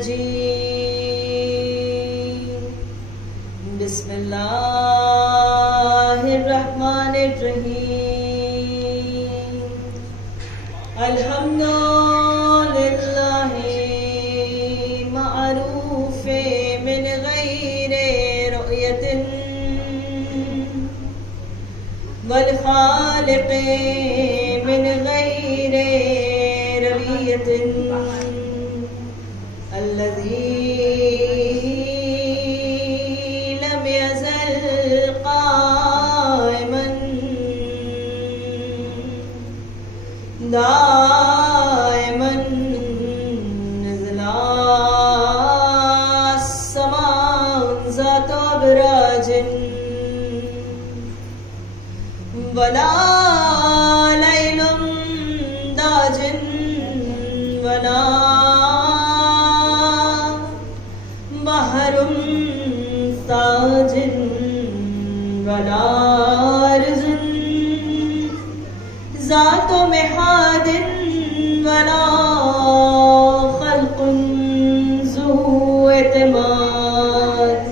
الرجيم بسم الله الرحمن الرحيم الحمد لله معروف من غير رؤية والخالق من غير ربية الذي لم يزل قائما دائما نزل السماء ذات أبراج ولا ليل داج ولا بحر ثاج ولا أرض ذات مهاد ولا خلق ذو اعتماد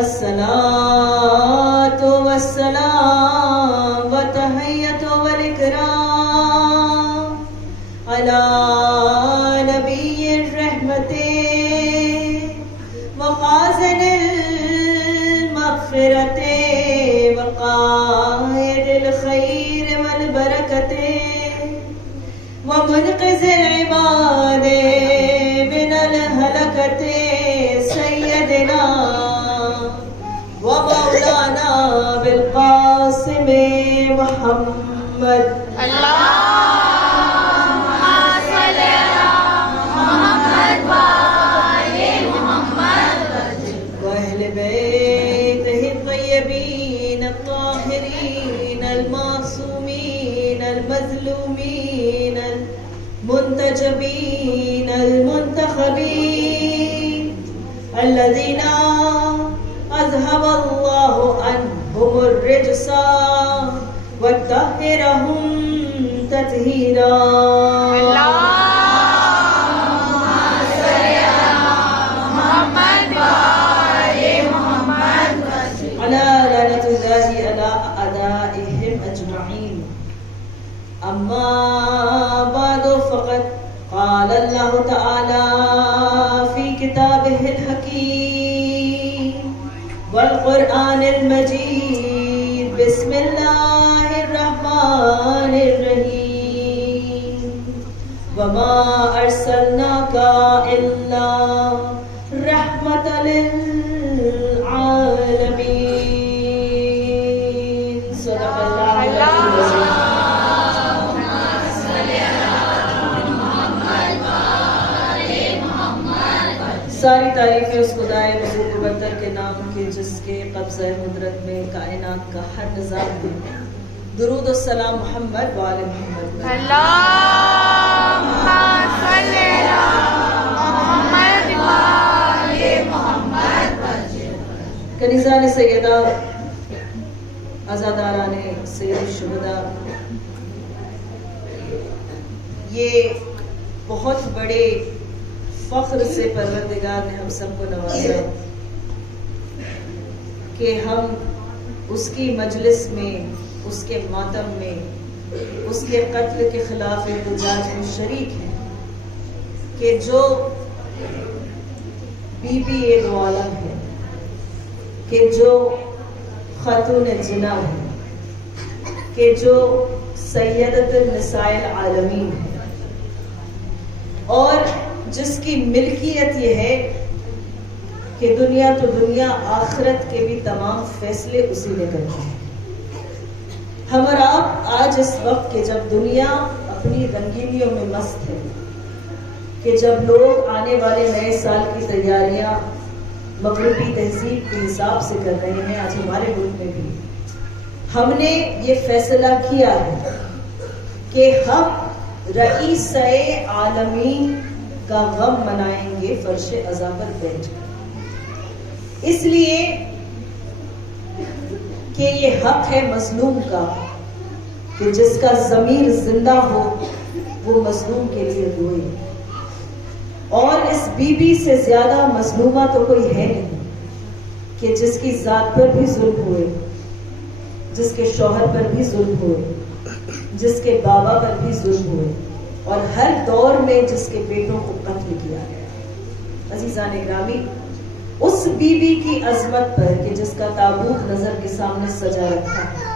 الصلاة والسلام والتحية والإكرام على نبي الرحمة وخازن المغفرة وقائد الخير والبركة ومنقذ العباد من الهلكة سيدنا ومولانا بالقاسم محمد اللهم صل على محمد وآل محمد وأهل بيته الطيبين الطاهرين المعصومين المظلومين المنتجبين المنتخبين الذين أذهب الله عنهم الرجس وطهرهم تطهيرا اللهم صل على محمد وآل محمد على لعنة الله على أعدائهم أجمعين أما بعد فقد قال الله تعالى في كتابه الحكيم والقرآن المجيد بسم الله الرحمن الرحيم وما أرسلناك إلا رحمة للعالمين صدق الله العظيم. ساری تعریفیں اس خدائے بزرگ و برتر کے نام کے جس کے قبضہ قدرت میں کائنات کا ہر نظام ہے. درود و سلام محمد وآل محمد. اللهم صل على محمد وآل محمد. کنیزان سیدہ، عزاداران سید الشہداء، یہ بہت بڑے فخر سے پروردگار نے ہم سب کو نوازا کہ ہم اس کی مجلس میں، اس کے ماتم میں، اس کے قتل کے خلاف احتجاج میں شریک ہیں کہ جو بی بی دو عالم ہے، کہ جو خاتون جنا ہے، کہ جو سیدۃ النساء العالمین ہے، اور جس کی ملکیت یہ ہے کہ دنیا تو دنیا، آخرت کے بھی تمام فیصلے اسی نے کرنے ہیں. ہم اور آپ آج اس وقت کہ جب دنیا اپنی رنگینیوں میں مست ہے، کہ جب لوگ آنے والے نئے سال کی تیاریاں مغربی تہذیب کے حساب سے کر رہے ہیں، آج ہمارے ملک میں بھی ہم نے یہ فیصلہ کیا ہے کہ ہم رئیس عالمین کا غم منائیں گے فرش عزا پر بیٹھ کر، اس لیے کہ یہ حق ہے مظلوم کا کہ جس کا ضمیر زندہ ہو وہ مظلوم کے لیے روئے. اور اس بی بی سے زیادہ مظلومہ تو کوئی ہے نہیں کہ جس کی ذات پر بھی ظلم ہوئے، جس کے شوہر پر بھی ظلم ہوئے، جس کے بابا پر بھی ظلم ہوئے، اور ہر دور میں جس کے بیٹوں کو قتل کیا گیا۔ عزیزان گرامی، اس بی بی کی عظمت پر کہ جس کا تابوت نظر کے سامنے سجا رکھا ہے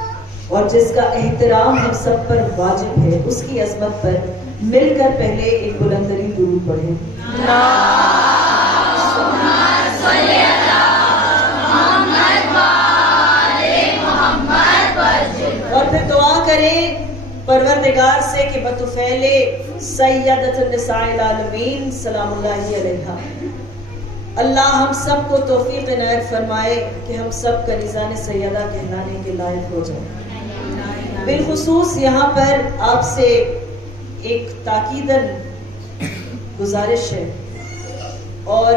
اور جس کا احترام ہم سب پر واجب ہے، اس کی عظمت پر مل کر پہلے ایک بلند ترین درود پڑھیں۔ اور پھر دعا کریں پروردگار سے کہ بطفیل سیدۃ النساء العالمین سلام اللہ علیہا، اللہ ہم سب کو توفیق عنایت فرمائے کہ ہم سب کنیزان سیدہ کہلانے کے لائق ہو جائیں۔ بالخصوص یہاں پر آپ سے ایک تاکیدن گزارش ہے، اور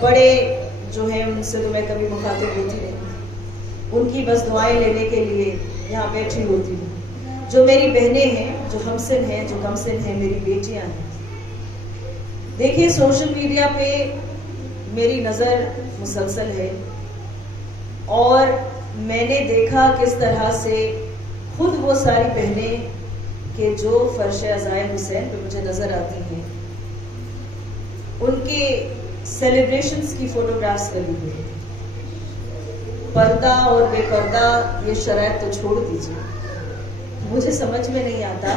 بڑے جو ہیں ان سے تو میں کبھی مخاطب ہوتی نہیں، ان کی بس دعائیں لینے کے لیے یہاں بیٹھی ہوتی ہوں۔ جو میری بہنیں ہیں، جو ہم سن ہیں، جو کم سن ہیں، میری بیٹیاں ہیں، دیکھیں سوشل میڈیا پہ میری نظر مسلسل ہے، اور میں نے دیکھا کس طرح سے خود وہ ساری بہنیں کہ جو فرش عزائے حسین پہ مجھے نظر آتی ہیں، ان کے سیلیبریشنز کی فوٹوگرافز لگی ہوئی ہیں۔ پردہ اور بے پردہ یہ شرائط تو چھوڑ دیجیے، مجھے سمجھ میں نہیں آتا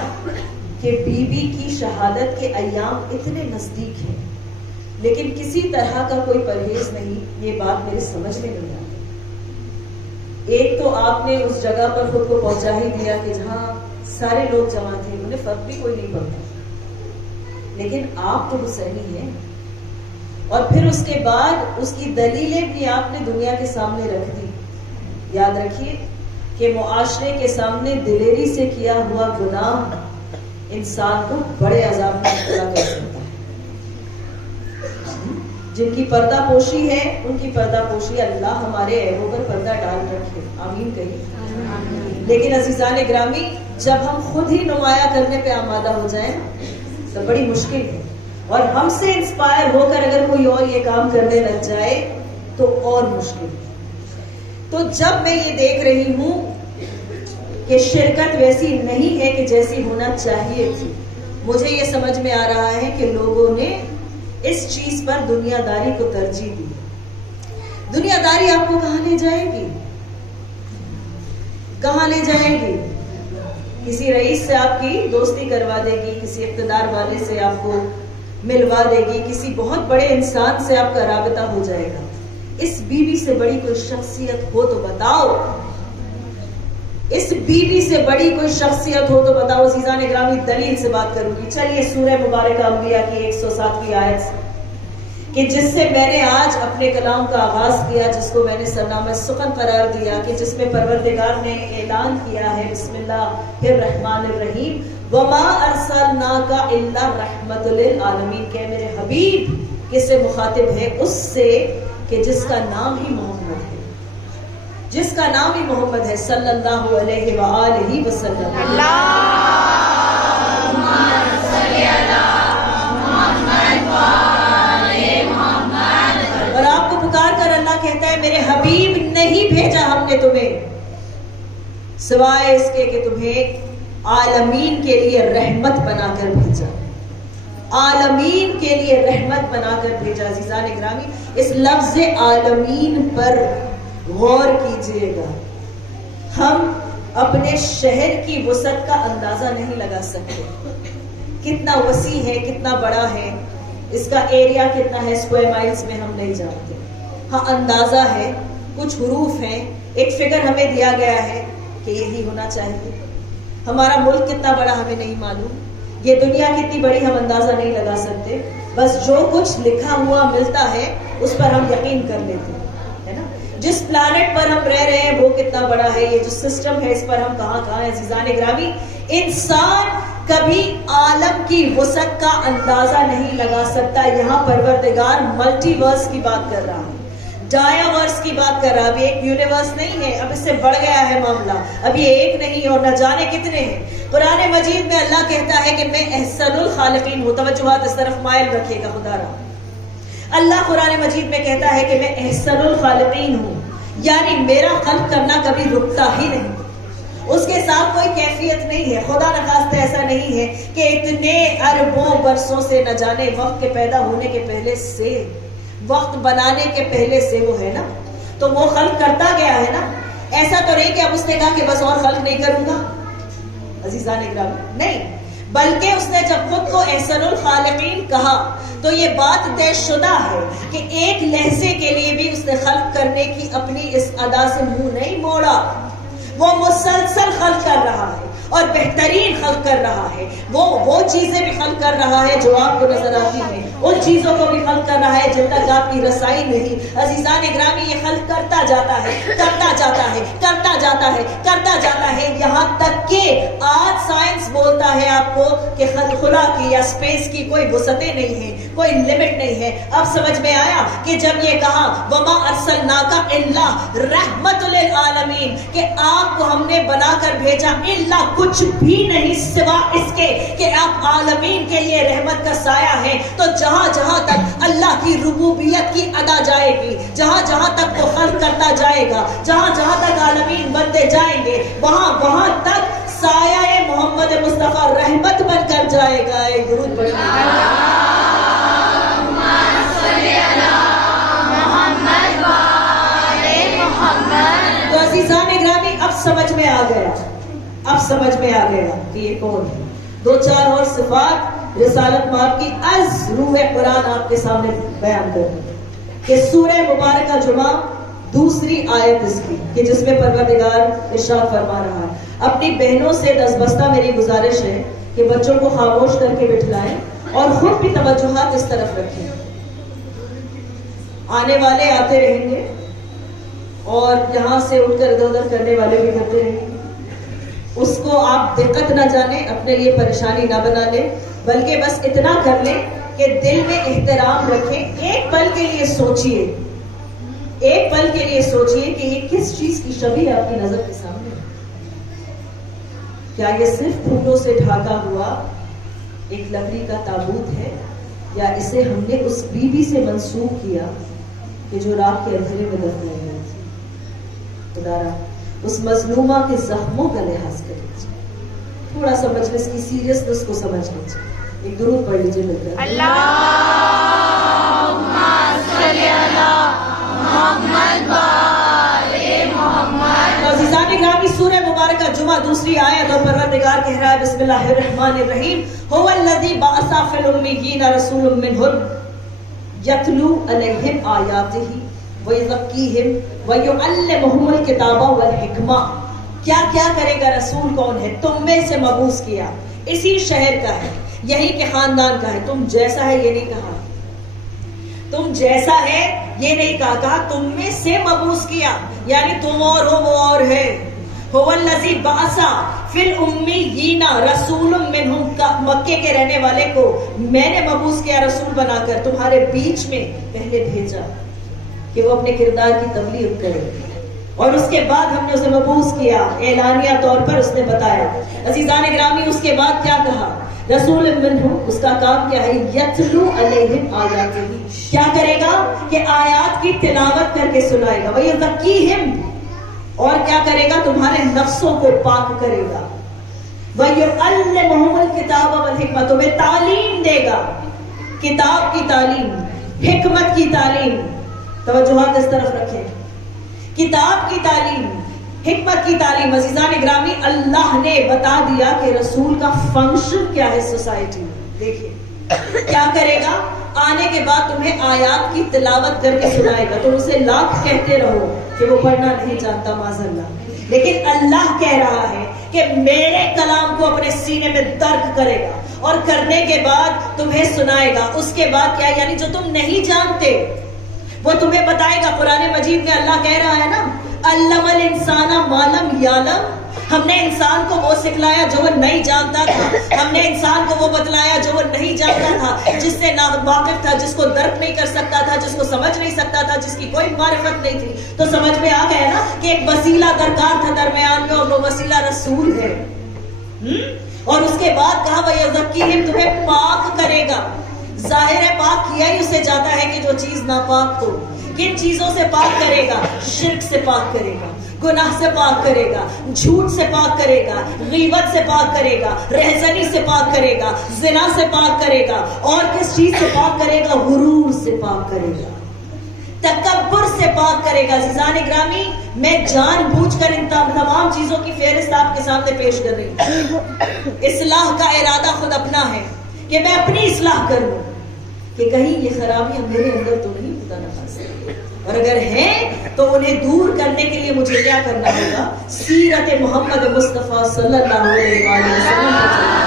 کہ بی بی کی شہادت کے ایام اتنے نزدیک ہیں لیکن کسی طرح کا کوئی پرہیز نہیں۔ یہ بات میرے سمجھ میں نہیں آتی۔ ایک تو آپ نے اس جگہ پر خود کو پہنچا ہی دیا کہ جہاں سارے لوگ جمع تھے، انہیں فرق بھی کوئی نہیں پڑتا، لیکن آپ تو حسینی ہیں۔ اور پھر اس کے بعد اس کی دلیلیں بھی آپ نے دنیا کے سامنے رکھ دی۔ یاد رکھیے کہ معاشرے کے سامنے دلیری سے کیا ہوا گناہ انسان کو بڑے عذاب میں مبتلا کر سکتا ہے۔ جن کی پردہ پوشی ہے ان کی پردہ پوشی اللہ ہمارے عیبوں پر پردہ ڈال رکھے، آمین کہیے۔ لیکن عزیزان گرامی، جب ہم خود ہی نمایاں کرنے پہ آمادہ ہو جائیں تو بڑی مشکل ہے، اور ہم سے انسپائر ہو کر اگر کوئی اور یہ کام کرنے لگ جائے تو اور مشکل ہے۔ تو جب میں یہ دیکھ رہی ہوں کہ شرکت ویسی نہیں ہے کہ جیسی ہونا چاہیے تھی، مجھے یہ سمجھ میں آ رہا ہے کہ لوگوں نے اس چیز پر دنیا داری کو ترجیح دی۔ دنیا داری آپ کو کہاں لے جائے گی؟ کہاں لے جائے گی؟ کسی رئیس سے آپ کی دوستی کروا دے گی، کسی اقتدار والے سے آپ کو ملوا دے گی، کسی بہت بڑے انسان سے آپ کا رابطہ ہو جائے گا۔ اس بیوی سے بڑی کوئی شخصیت ہو تو بتاؤ، اس بیوی سے بڑی کوئی شخصیت ہو تو بتاؤ۔ عزیزان گرامی، دلیل سے بات کروں گی۔ چلیے سورہ مبارکہ انبیاء کی 107ویں آیت سے، کہ جس سے میں نے آج اپنے کلام کا آغاز کیا، جس کو میں نے سرنامہ سخن قرار دیا، کہ جس میں پروردگار نے اعلان کیا ہے بسم اللہ الرحمن الرحیم، وما ارسلناک الا رحمت للعالمین، کہ میرے حبیب کس سے مخاطب ہے؟ اس سے کہ جس کا نام ہی محمد ہے، جس کا نام ہی محمد ہے صلی اللہ علیہ وآلہ وسلم۔ اور آپ کو پکار کر اللہ کہتا ہے میرے حبیب نہیں بھیجا ہم نے تمہیں سوائے اس کے کہ تمہیں عالمین کے لیے رحمت بنا کر بھیجا، عالمین کے لیے رحمت بنا کر بھیجا۔ عزیزان گرامی، اس لفظ عالمین پر غور کیجئے گا۔ ہم اپنے شہر کی وسعت کا اندازہ نہیں لگا سکتے، کتنا وسیع ہے، کتنا بڑا ہے، اس کا ایریا کتنا ہے اسکوائر مائلز میں ہم نہیں جانتے۔ ہاں اندازہ ہے، کچھ حروف ہیں، ایک فگر ہمیں دیا گیا ہے کہ یہی ہونا چاہیے۔ ہمارا ملک کتنا بڑا ہمیں نہیں معلوم، یہ دنیا کتنی بڑی ہم اندازہ نہیں لگا سکتے، بس جو کچھ لکھا ہوا ملتا ہے اس پر ہم یقین کر لیتے ہیں، ہے نا۔ جس پلانٹ پر ہم رہ رہے ہیں وہ کتنا بڑا ہے، یہ جو سسٹم ہے اس پر ہم کہاں کہاں ہیں۔ عزیزان گرامی، انسان کبھی عالم کی وسعت کا اندازہ نہیں لگا سکتا۔ یہاں پروردگار ملٹی ورس کی بات کر رہا ہے، ڈایا ورس کی بات کر رہا ہے۔ ابھی ایک یونیورس نہیں ہے، اب اس سے بڑھ گیا ہے معاملہ، اب یہ ایک نہیں اور نہ جانے کتنے ہیں۔ قرآن مجید میں اللہ کہتا ہے کہ میں احسن الخالقین ہوں۔ توجہات اس طرف مائل رکھیے گا خدا را۔ اللہ قرآن مجید میں کہتا ہے کہ میں احسن الخالقین ہوں، یعنی میرا خلق کرنا کبھی رکتا ہی نہیں، اس کے ساتھ کوئی کیفیت نہیں ہے۔ خدا نخواستہ ایسا نہیں ہے کہ اتنے اربوں برسوں سے نہ جانے وقت کے پیدا ہونے کے پہلے سے، وقت بنانے کے پہلے سے وہ ہے نا، تو وہ خلق کرتا گیا ہے نا۔ ایسا تو نہیں کہ اب اس نے کہا کہ بس اور خلق نہیں کروں گا، عزیزان اکرام، نہیں، بلکہ اس نے جب خود کو احسن الخالقین کہا تو یہ بات طے شدہ ہے کہ ایک لحظے کے لیے بھی اس نے خلق کرنے کی اپنی اس ادا سے منہ نہیں موڑا۔ وہ مسلسل خلق کر رہا ہے اور بہترین خلق کر رہا ہے، وہ چیزیں بھی خلق کر رہا ہے جو آپ کو نظر آتی ہیں، ان چیزوں کو بھی خلق کر رہا ہے جن تک آپ کی رسائی نہیں۔ عزیزان گرامی، یہ خلق کرتا جاتا ہے، کرتا جاتا ہے، کرتا جاتا ہے، کرتا جاتا ہے، یہاں تک کہ آج سائنس بولتا ہے آپ کو کہ خلا کی یا اسپیس کی کوئی وسعتیں نہیں ہیں، کوئی لمٹ نہیں ہے۔ اب سمجھ میں آیا کہ جب یہ کہا وَمَا أَرْسَلْنَاكَ إِلَّا رَحْمَةً لِلْعَالَمِينَ، کہ آپ کو ہم نے بنا کر بھیجا الا کچھ بھی نہیں سوا اس کے کہ آپ عالمین کے لیے رحمت کا سایہ ہیں، تو جہاں جہاں تک اللہ کی ربوبیت کی ادا جائے گی، جہاں جہاں تک وہ خلق کرتا جائے گا، جہاں جہاں تک عالمین بنتے جائیں گے، وہاں وہاں تک سایہ محمد مصطفیٰ رحمت بن کر جائے گا۔ ایک درود پڑھیں۔ تو عزیزان گرامی، اب سمجھ میں آ گیا، اب سمجھ میں آ گیا کہ یہ کون ہے۔ دو چار اور صفات رسالت مآب کی از روح قرآن آپ کے سامنے بیان کروں کہ سورہ مبارکہ جمعہ دوسری آیت اس کی کہ جس میں پروردگار ارشاد فرما رہا ہے۔ اپنی بہنوں سے دستبستہ میری گزارش ہے کہ بچوں کو خاموش کر کے بٹھلائیں اور خود بھی توجہات اس طرف رکھیں۔ آنے والے آتے رہیں گے اور یہاں سے اٹھ کر ادھر ادھر کرنے والے بھی کرتے رہیں گے، اس کو آپ دقت نہ جانیں، اپنے لیے پریشانی نہ بنا لیں، بلکہ بس اتنا کر لیں کہ دل میں احترام رکھیں۔ ایک پل کے لیے سوچئے، ایک پل کے لیے سوچئے کہ یہ کس چیز کی شبیہ آپ کی نظر کے سامنے ہے۔ کیا یہ صرف پھولوں سے ڈھاکا ہوا ایک لکڑی کا تابوت ہے، یا اسے ہم نے اس بی بی سے منسوب کیا کہ جو رات کے اندھیرے میں دفنائی گئی تھی؟ خدا را اس مظلومہ کے زخموں کا لحاظ کر لیجیے، تھوڑا سا مجلس کی سیریسنس کو سمجھ لیجیے۔ ایک درود پڑھ لیجیے مل کر۔ اللہم صلی علی محمد و آل محمد۔ عزیزان گرامی، سورہ مبارکہ جمعہ دوسری آیت اور پروردگار کہہ رہا ہے بسم اللہ الرحمن الرحیم، هو الذی بعث فی الامیین رسول منہم یتلو علیہم آیاتہ وَيُزَكِّيهِمْ وَيُعَلِّمُهُمُ الْكِتَابَ وَالْحِکْمَةَ۔ کیا کیا کرے گا؟ رسول کون ہے؟ تم میں سے مبعوث کیا، اسی شہر کا ہے، یہی کے خاندان کا ہے، تم جیسا ہے یہ نہیں کہا، تم جیسا ہے یہ نہیں کہا، کہا تم میں سے مبعوث کیا، یعنی تم اور ہو وہ اور ہے۔ هو الذی بعث فی الامیین رسول منہم، مکے کے رہنے والے کو میں نے مبعوث کیا رسول بنا کر تمہارے بیچ میں، پہلے بھیجا کہ وہ اپنے کردار کی تبلیغ کرے، اور اس کے بعد ہم نے اسے مبعوث کیا، اعلانیہ طور پر اس نے بتایا۔ عزیزان گرامی، اس کے بعد کیا کہا؟ رسول منہم، اس کا کام کیا ہے؟ یتلو علیہم آیاتہ، کیا کرے گا کہ آیات کی تلاوت کر کے سنائے گا، وَيُزَكِّيهِمْ، اور کیا کرے گا؟ تمہارے نفسوں کو پاک کرے گا، وَيُعَلِّمُهُمُ الْكِتَابَ وَالْحِکْمَةَ، تمہیں تعلیم دے گا، کتاب کی تعلیم، حکمت کی تعلیم۔ توجہات اس طرف رکھیں، کتاب کی تعلیم، حکمت کی تعلیم۔ عزیزان گرامی، اللہ نے بتا دیا کہ رسول کا فنکشن کیا ہے سوسائٹی میں۔ دیکھیں کیا کرے گا؟ آنے کے بعد تمہیں آیات کی تلاوت کر کے سنائے گا، تم اسے لاکھ کہتے رہو کہ وہ پڑھنا نہیں جانتا معاذ اللہ، لیکن اللہ کہہ رہا ہے کہ میرے کلام کو اپنے سینے میں درک کرے گا اور کرنے کے بعد تمہیں سنائے گا۔ اس کے بعد کیا؟ یعنی جو تم نہیں جانتے وہ تمہیں بتائے گا۔ قرآن مجید میں اللہ کہہ رہا ہے نا، علم الانسان ما لم یعلم، ہم نے انسان کو وہ سکھلایا جو وہ نہیں جانتا تھا، ہم نے انسان کو وہ بتلایا جو وہ نہیں جانتا تھا، جس سے نا واقف تھا، جس کو درک نہیں کر سکتا تھا، جس کو سمجھ نہیں سکتا تھا، جس کی کوئی معرفت نہیں تھی۔ تو سمجھ میں آ گیا نا کہ ایک وسیلہ درکار تھا درمیان میں، اور وہ وسیلہ رسول ہے۔ اور اس کے بعد کہا وَيُزَكِّيهِمْ، تمہیں پاک کرے گا، ظاہر پاک کیا ہی اسے جاتا ہے کہ جو چیز ناپاک ہو. کن چیزوں سے پاک کرے گا؟ شرک سے پاک کرے گا، گناہ سے پاک کرے گا، جھوٹ سے پاک کرے گا، غیبت سے پاک کرے گا، رہزنی سے پاک کرے گا، زنا سے پاک کرے گا، اور کس چیز سے پاک کرے گا؟ غرور سے پاک کرے گا، تکبر سے پاک کرے گا. عزیزان گرامی، میں جان بوجھ کر ان تمام چیزوں کی فہرست آپ کے سامنے پیش کر رہی ہوں. اصلاح کا ارادہ خود اپنا ہے کہ میں اپنی اصلاح کروں کہ کہیں یہ خرابیاں میرے اندر تو نہیں خدا نہ خاصہ، اور اگر ہیں تو انہیں دور کرنے کے لیے مجھے کیا کرنا ہوگا؟ سیرت محمد مصطفیٰ صلی اللہ علیہ وآلہ وسلم پر چلنا.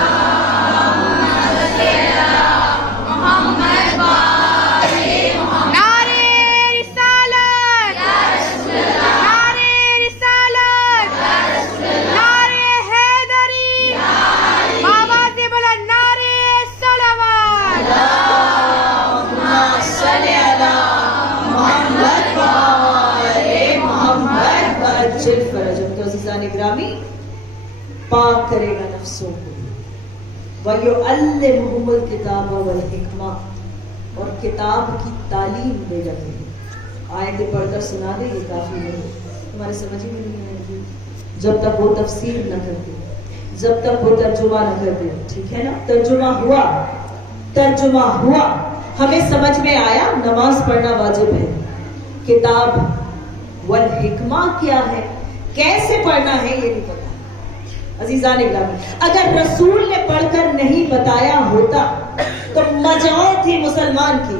گرامی پاک کرے گا نفسوں کو، وَيُعَلِّمُهُمُ الْكِتَابَ وَالْحِکْمَةَ، اور کتاب کی تعلیم دے گا. آیتیں پڑھ کر سنا دے یہ کافی نہیں، ہمارے سمجھ میں نہیں آئے گی جب تک وہ تفسیر نہ کرتے، جب تک وہ ترجمہ نہ کرتے. ٹھیک ہے نا؟ ترجمہ ہوا، ہمیں سمجھ میں آیا نماز پڑھنا واجب ہے. کتاب والحکمہ کیا ہے، کیسے پڑھنا ہے یہ نہیں پتا. عزیزان گرامی، اگر رسول نے پڑھ کر نہیں بتایا ہوتا تو مجال تھی مسلمان کی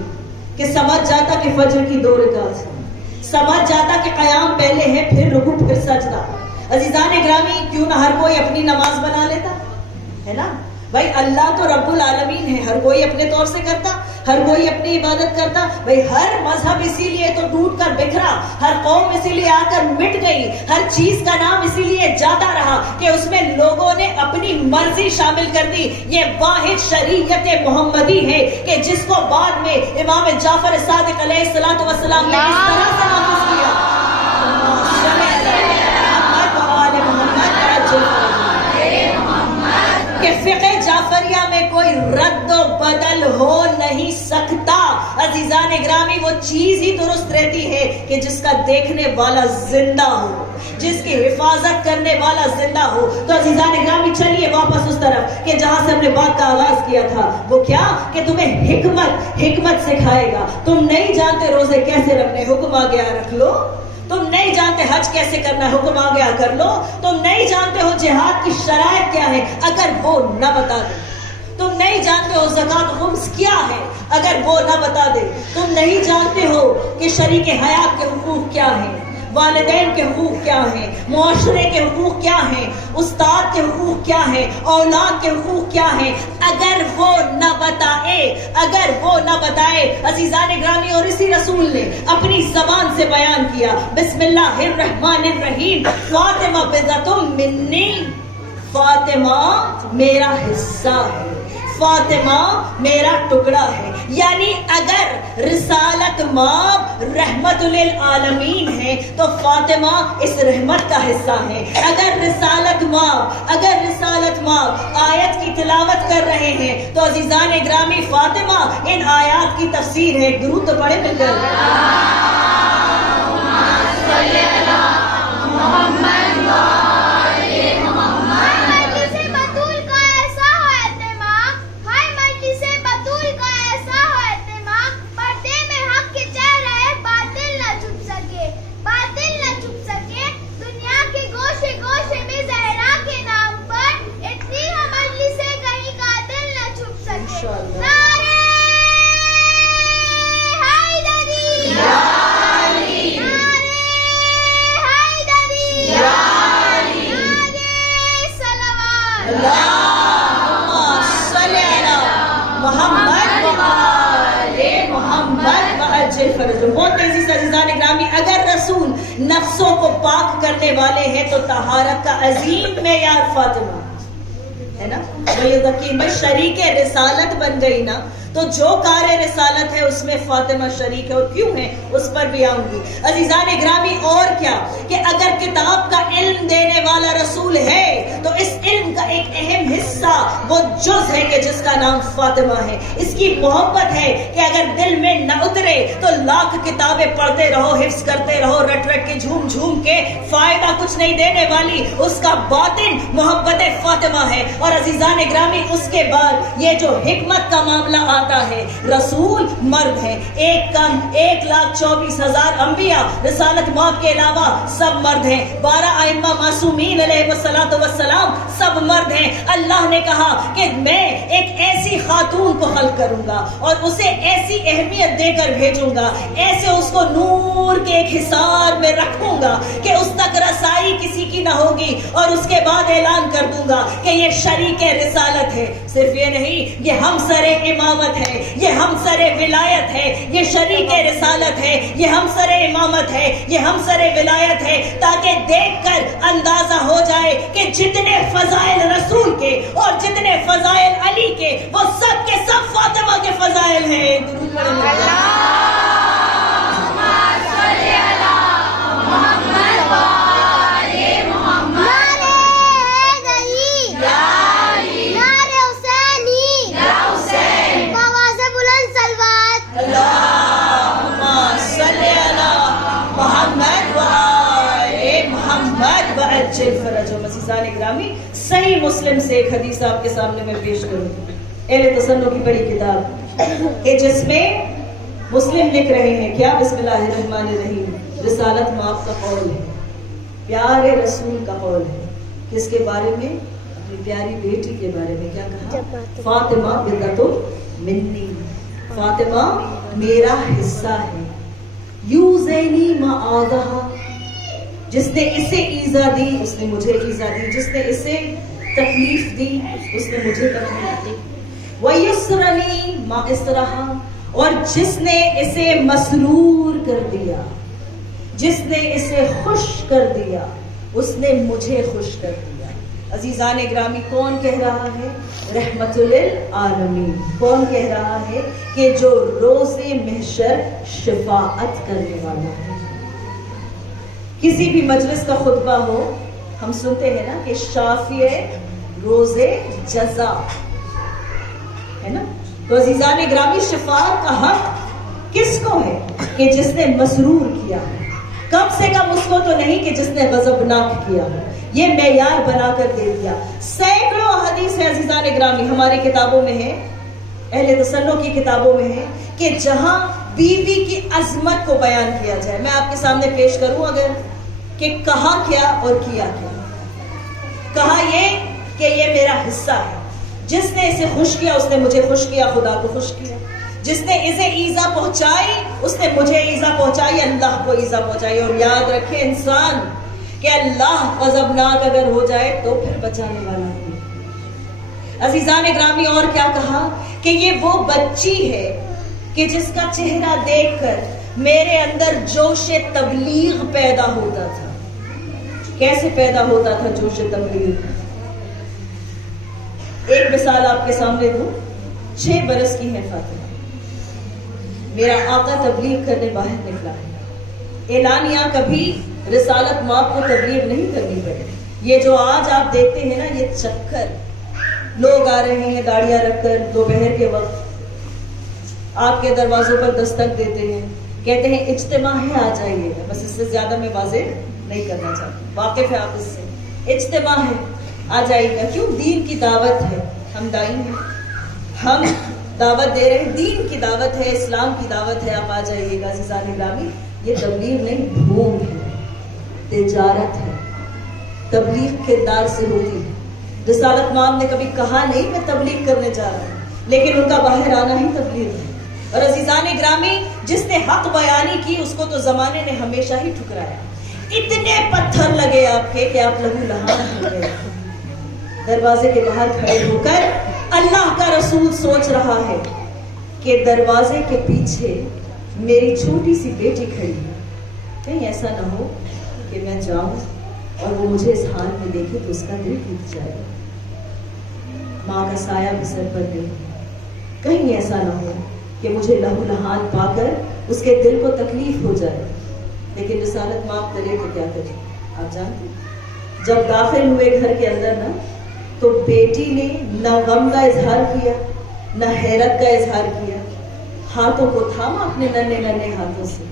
کہ سمجھ جاتا کہ فجر کی 2 رکعت ہے، سمجھ جاتا کہ قیام پہلے ہے پھر رکوع پھر سجدہ. عزیزان گرامی، کیوں نہ ہر کوئی اپنی نماز بنا لیتا ہے نا؟ بھائی اللہ تو رب العالمین ہے، ہر کوئی اپنے طور سے کرتا، ہر کوئی اپنی عبادت کرتا. بھائی ہر مذہب اسی لیے تو ٹوٹ کر بکھرا، ہر قوم اسی لیے آ کر مٹ گئی، ہر چیز کا نام اسی لیے جاتا رہا کہ اس میں لوگوں نے اپنی مرضی شامل کر دی. یہ واحد شریعت محمدی ہے کہ جس کو بعد میں امام جعفر صادق علیہ الصلوۃ والسلام نے اس طرح سے نافذ کیا کہ فقہ جعفریہ میں کوئی رد و بدل ہو نہیں سکتا. عزیزان گرامی، وہ چیز ہی درست رہتی ہے کہ جس کا دیکھنے والا زندہ ہو، جس کی حفاظت کرنے والا زندہ ہو. تو عزیزان گرامی، چلیے واپس اس طرف کہ جہاں سے ہم نے بات کا آغاز کیا تھا. وہ کیا کہ تمہیں حکمت سکھائے گا. تم نہیں جانتے روزے کیسے رکھنے، حکم آ گیا رکھ لو. تم نہیں جانتے حج کیسے کرنا ہے، حکم آ گیا کر لو. تم نہیں جانتے ہو جہاد کی شرائط کیا ہے، اگر وہ نہ بتا دے. تم نہیں جانتے ہو زکوٰۃ خمس کیا ہے، اگر وہ نہ بتا دے. تم نہیں جانتے ہو کہ شریک حیات کے حقوق کیا ہیں، والدین کے حقوق کیا ہیں، معاشرے کے حقوق کیا ہیں، استاد کے حقوق کیا ہیں، اولاد کے حقوق کیا ہیں، اگر وہ نہ بتائے عزیزان گرامی. اور اسی رسول نے اپنی زبان سے بیان کیا، بسم اللہ الرحمن الرحیم، فاطمہ بضعۃ منی، فاطمہ میرا حصہ ہے، فاطمہ میرا ٹکڑا ہے. یعنی اگر رسالت ماب رحمت للعالمین ہے تو فاطمہ اس رحمت کا حصہ ہے. اگر رسالت ماب آیت کی تلاوت کر رہے ہیں تو عزیزان گرامی فاطمہ ان آیات کی تفسیر ہے. درود تو پڑھے مل کر. بہت تیزی سے عزیزان گرامی، اگر رسول نفسوں کو پاک کرنے والے ہیں تو طہارت کا عظیم معیار فاطمہ ہے نا. میں شریک رسالت بن گئی نا تو جو کار رسالت ہے اس میں فاطمہ شریک ہے، اور کیوں ہے اس پر بھی آؤں گی۔ عزیزان گرامی، اور کیا کہ اگر کتاب کا علم دینے والا رسول ہے تو اس علم کا ایک اہم حصہ وہ جز ہے کہ جس کا نام فاطمہ ہے۔ اس کی محبت ہے کہ اگر دل میں نہ اترے تو لاکھ کتابیں پڑھتے رہو، حفظ کرتے رہو، رٹ رٹ کے جھوم جھوم کے، فائدہ کچھ نہیں دینے والی۔ اس کا باطن محبت فاطمہ ہے۔ اور عزیزان گرامی، اس کے بعد یہ جو حکمت کا معاملہ آتا ہے، رسول مرد ہے، 1,24,000 انبیاء رسالت ماب کے علاوہ سب مرد ہیں، 12 ائمہ معصومین علیہ السلام سب مرد ہیں۔ اللہ نے کہا کہ میں ایک ایسی خاتون کو خلق کروں گا اور اسے ایسی اہمیت دے کر بھیجوں گا، ایسے اس کو نور کے ایک حصار میں رکھوں گا کہ اس تک رسائی کسی کی نہ ہوگی، اور اس کے بعد اعلان کر دوں گا کہ یہ شریک رسالت ہے۔ صرف یہ نہیں، یہ ہمسر امامت ہے، یہ ہمسر ولایت ہے، یہ شریک رسالت ہے، یہ ہمسر امامت ہے، یہ ہمسر ولایت ہے، تاکہ دیکھ کر اندازہ ہو جائے کہ جتنے فضائل رسول کے اور جتنے فضائل علی کے، وہ سب کے سب فاطمہ کے فضائل ہیں۔ درود پڑھیں۔ عزیزان گرامی، صحیح مسلم سے ایک حدیث آپ کے سامنے میں پیش کروں، اہل تسنن کی بڑی کتاب کہ جس میں مسلم لکھ رہے ہیں کیا، بسم اللہ الرحمن الرحیم، رسالت ماب کا قول ہے، پیارے رسول کا قول ہے، کس کے بارے میں؟ اپنی پیاری بیٹی کے بارے میں۔ کیا کہا؟ فاطمہ بضعۃ منی، فاطمہ میرا حصہ ہے، یوزینی معاذہا، جس نے اسے ایذا دی اس نے مجھے ایذا دی، جس نے اسے تکلیف دی اس نے مجھے تکلیف دی، وَيُسْرَنِي مَا إِسْرَهَا، اور جس نے اسے مسرور کر دیا، جس نے اسے خوش کر دیا اس نے مجھے خوش کر دیا۔ عزیزان گرامی، کون کہہ رہا ہے؟ رحمت للعالمین۔ کون کہہ رہا ہے؟ کہ جو روز محشر شفاعت کرنے والا ہے۔ کسی بھی مجلس کا خطبہ ہو، ہم سنتے ہیں نا کہ شافع روز جزا ہے نا، تو عزیزان گرامی، شفاعت کا حق کس کو ہے؟ کہ جس نے مسرور کیا، کم سے کم اس کو تو نہیں کہ جس نے غضبناک کیا، یہ معیار بنا کر دے دیا۔ سینکڑوں حدیث ہے عزیزان گرامی، ہماری کتابوں میں ہے، اہل تسنن کی کتابوں میں ہے، کہ جہاں بیوی کی عظمت کو بیان کیا جائے۔ میں آپ کے سامنے پیش کروں اگر، کہ کہا کیا اور کیا کیا۔ کہا یہ کہ یہ میرا حصہ ہے، جس نے اسے خوش کیا اس نے مجھے خوش کیا، خدا کو خوش کیا، جس نے اسے ایذا پہنچائی اس نے مجھے ایذا پہنچائی، اللہ کو ایذا پہنچائی۔ اور یاد رکھے انسان کہ اللہ غضبناک اگر ہو جائے تو پھر بچانے والا ہے۔ عزیزان گرامی، اور کیا کہا؟ کہ یہ وہ بچی ہے کہ جس کا چہرہ دیکھ کر میرے اندر جوش تبلیغ پیدا ہوتا تھا۔ کیسے پیدا ہوتا تھا جوش تبلیغ؟ ایک مثال آپ کے سامنے دوں، 6 برس کی ہے فاطمہ، میرا آقا تبلیغ کرنے باہر نکلا ہے۔ اعلانیہ کبھی رسالت ماب کو تبلیغ نہیں کرنی پڑی۔ یہ جو آج آپ دیکھتے ہیں نا، یہ چکر، لوگ آ رہے ہیں داڑیاں رکھ کر دوپہر کے وقت آپ کے دروازوں پر دستک دیتے ہیں، کہتے ہیں اجتماع ہے آ جائیے گا۔ بس اس سے زیادہ میں واضح نہیں کرنا چاہتا، واقف ہے آپ اس سے، اجتماع ہے آ جائیے گا۔ کیوں؟ دین کی دعوت ہے، ہم دائی ہیں، ہم دعوت دے رہے ہیں، دین کی دعوت ہے، اسلام کی دعوت ہے، آپ آ جائیے گا۔ عزیزان گرامی، یہ تبلیغ نہیں، بھوم ہے، تجارت ہے۔ تبلیغ کردار سے ہوتی ہے۔ رسالت ماب نے کبھی کہا نہیں میں تبلیغ کرنے جا رہا ہوں، لیکن ان کا باہر آنا ہی تبلیغ ہے۔ اور عزیزان گرامی، جس نے حق بیانی کی اس کو تو زمانے نے ہمیشہ ہی ٹھکرایا۔ اتنے پتھر لگے آپ کے کہ آپ لہو لہان ہو گئے۔ دروازے کے باہر کھڑے ہو کر اللہ کا رسول سوچ رہا ہے کہ دروازے کے پیچھے میری چھوٹی سی بیٹی کھڑی ہے، کہیں ایسا نہ ہو کہ میں جاؤں اور وہ مجھے اس حال میں دیکھے تو اس کا دل ٹوٹ جائے۔ ماں کا سایہ بھی سر پر نہیں، کہیں ایسا نہ ہو کہ مجھے لہو لہان پا کر اس کے دل کو تکلیف ہو جائے. لیکن رسالت ماں کرے تو کیا کرے؟ آپ جانتے ہیں جب داخل ہوئے گھر کے اندر نا تو بیٹی نے نہ غم کا اظہار کیا نہ حیرت کا اظہار کیا. ہاتھوں کو تھاما اپنے ننھے ننھے ہاتھوں سے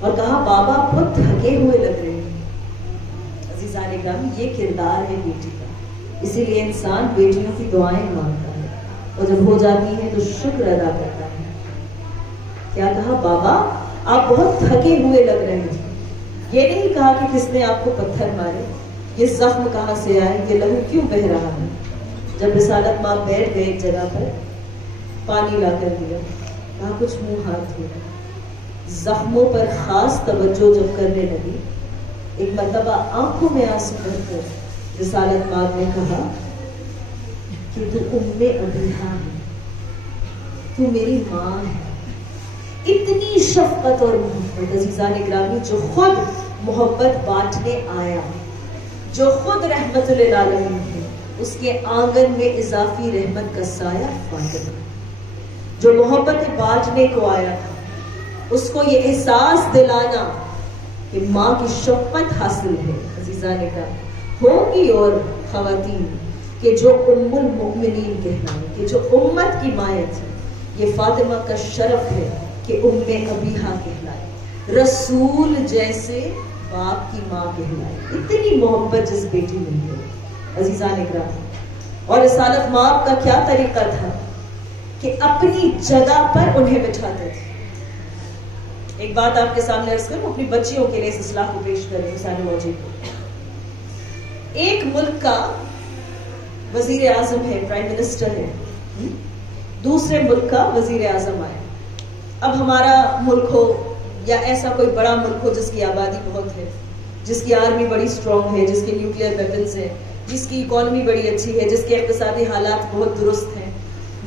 اور کہا بابا بہت تھکے ہوئے لگ رہے ہیں. عزیزان گرامی یہ کردار ہے بیٹی کا. اسی لیے انسان بیٹیوں کی دعائیں مانگتا ہے اور جب ہو جاتی ہیں تو شکر ادا کرتا ہے. کیا کہا؟ بابا آپ بہت تھکے ہوئے لگ رہے ہیں. یہ نہیں کہا کہ کس نے آپ کو پتھر مارے، یہ زخم کہاں سے آئے، یہ لہو کیوں بہ رہا ہے. جب رسالت ماں بیٹھ گئے ایک جگہ پر، پانی لا کر دیا، کہا کچھ منہ ہاتھ دھو. زخموں پر خاص توجہ جب کرنے لگی، ایک مرتبہ آنکھوں میں آنسو بہہ کر رسالت ماں نے کہا کہ تو ام ابیہا ہے، تو میری ماں ہے. اتنی شفقت اور محبت. عزیزان گرامی، جو خود محبت بانٹنے آیا، جو خود رحمت للعالمین ہے، اس کے آنگن میں اضافی رحمت کا سایہ فاطمہ. جو محبت بانٹنے کو آیا تھا، اس کو یہ احساس دلانا کہ ماں کی شفقت حاصل ہے. عزیزان گرامی، ہوگی اور خواتین کہ جو ام المؤمنین کہلائیں، کہ جو امت کی مائیں تھی، یہ فاطمہ کا شرف ہے کہ ام ابیہا کہلائے، رسول جیسے باپ کی ماں کہلائے. اتنی محبت جس بیٹی میں ہے. عزیزان اکرام، اور رسالت ماں کا کیا طریقہ تھا کہ اپنی جگہ پر انہیں بٹھاتے تھے. ایک بات آپ کے سامنے عرض کروں، اپنی بچیوں کے لیے اس اصلاح کو پیش کر رہی ہوں سارے موجود کو. ایک ملک کا وزیر اعظم ہے، پرائم منسٹر ہے، دوسرے ملک کا وزیر اعظم آئے. اب ہمارا ملک ہو یا ایسا کوئی بڑا ملک ہو جس کی آبادی بہت ہے، جس کی آرمی بڑی اسٹرانگ ہے، جس کے نیوکلیئر ویپنز ہیں، جس کی اکانومی بڑی اچھی ہے، جس کے اقتصادی حالات بہت درست ہیں،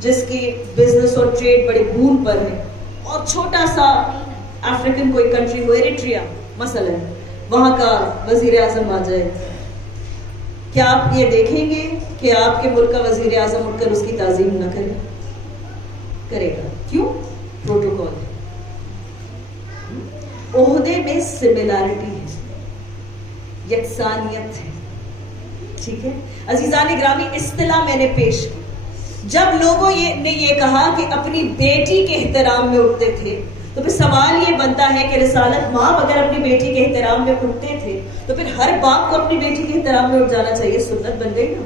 جس کی بزنس اور ٹریڈ بڑے بون پر ہے، اور چھوٹا سا افریقن کوئی کنٹری ہو، ایریٹریا مثلا، وہاں کا وزیر اعظم آ جائے، کیا آپ یہ دیکھیں گے کہ آپ کے ملک کا وزیر اعظم اٹھ کر اس کی تعظیم نہ کرے؟ کرے گا. کیوں؟ پروٹوکول ہے. عہدے میں سملیرٹی ہے، یکسانیت ہے. ٹھیک ہے عزیزان گرامی، اصطلاح میں نے پیش کی. جب لوگوں نے یہ کہا کہ اپنی بیٹی کے احترام میں اٹھتے تھے، تو پھر سوال یہ بنتا ہے کہ رسالت ماں اگر اپنی بیٹی کے احترام میں اٹھتے تھے تو پھر ہر باپ کو اپنی بیٹی کے احترام میں اٹھ جانا چاہیے. سنت بن گئی نا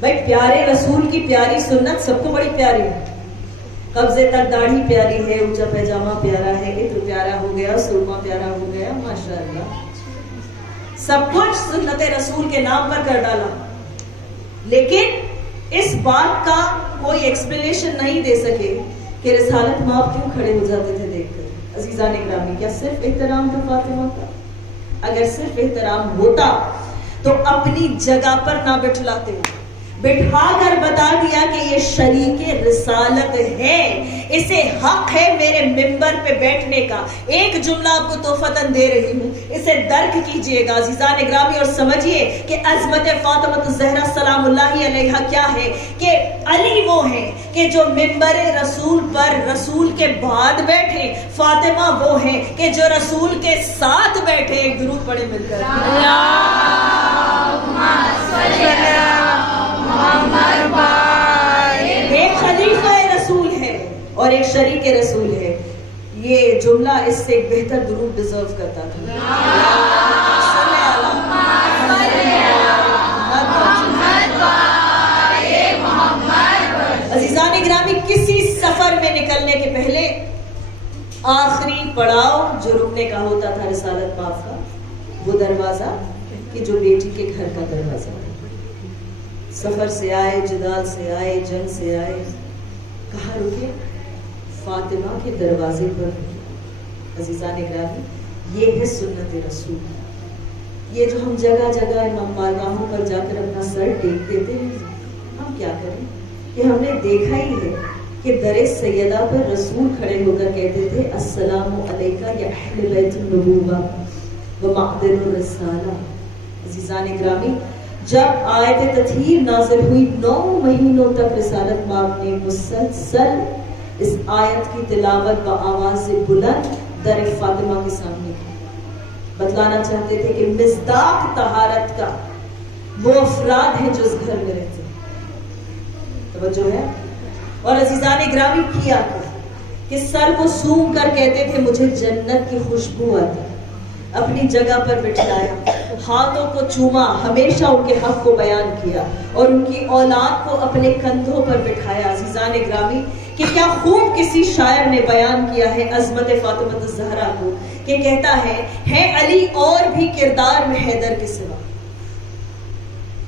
بھائی. پیارے رسول کی پیاری سنت سب کو بڑی پیاری ہے. قبضے تک داڑھی پیاری ہے، اونچا پیجامہ پیارا ہے، عطر پیارا ہو گیا، سرما پیارا ہو گیا، ماشاءاللہ سب کچھ سنت رسول کے نام پر کر ڈالا. لیکن اس بات کا کوئی ایکسپلینیشن نہیں دے سکے کہ رسالت ماں کیوں کھڑے ہو جاتے تھے دیکھ کر. عزیزان گرامی، کیا صرف احترام تھا فاطمہ کا؟ اگر صرف احترام ہوتا تو اپنی جگہ پر نہ بٹھلاتے، بٹھا کر بتا دیا کہ یہ شریک رسالت ہے، اسے حق ہے میرے ممبر پہ بیٹھنے کا. ایک جملہ آپ کو تحفتاً دے رہی ہوں، اسے درک کیجئے گا عزیزان گرامی اور سمجھیے کہ عظمت فاطمہ الزہرا سلام اللہ علیہا کیا ہے. کہ علی وہ ہیں کہ جو ممبر رسول پر رسول کے بعد بیٹھے، فاطمہ وہ ہیں کہ جو رسول کے ساتھ بیٹھے. ایک درود پڑھے مل کر، ایک خلیفہ رسول ہے اور ایک شریک رسول ہے. یہ جملہ اس سے ایک بہتر درود ڈیزرو کرتا تھا. عزیزان گرامی، کسی سفر میں نکلنے کے پہلے آخری پڑاؤ جو رکنے کا ہوتا تھا رسالت ماں کا، وہ دروازہ کہ جو بیٹی کے گھر کا دروازہ. سفر سے آئے، جدال سے آئے، جنگ سے آئے، کہاں رکے؟ فاطمہ کے دروازے پر رکے. عزیزان گرامی، یہ ہے سنت رسول. یہ جو ہم جگہ جگہ امام بارگاہوں پر جا کر اپنا سر ٹیک دیتے ہیں، ہم کیا کریں کہ ہم نے دیکھا ہی ہے کہ در سیدہ پر رسول کھڑے ہو کر کہتے تھے السلام علیکہ یا اہل بیت النبوہ و معدن الرسالہ. عزیزان گرامی، جب آیت تطہیر نازل ہوئی 9 مہینوں تک رسالت ماں نے مسلسل اس آیت کی تلاوت بآواز بلند در فاطمہ کے سامنے کی، بتلانا چاہتے تھے کہ مصداق طہارت کا وہ افراد ہیں جو اس گھر میں رہتے ہیں. توجہ ہے. اور عزیزان گرامی کیا کہ سر کو سونگ کر کہتے تھے مجھے جنت کی خوشبو آتی. اپنی جگہ پر بٹھلایا، ہاتھوں کو چوما، ہمیشہ ان کے حق کو بیان کیا اور ان کی اولاد کو اپنے کندھوں پر بٹھایا. عزیزان گرامی کہ کیا خوب کسی شاعر نے بیان کیا ہے عظمت فاطمہ الزہرا کو، کہ کہتا ہے علی اور بھی کردار میں حیدر کے سوا.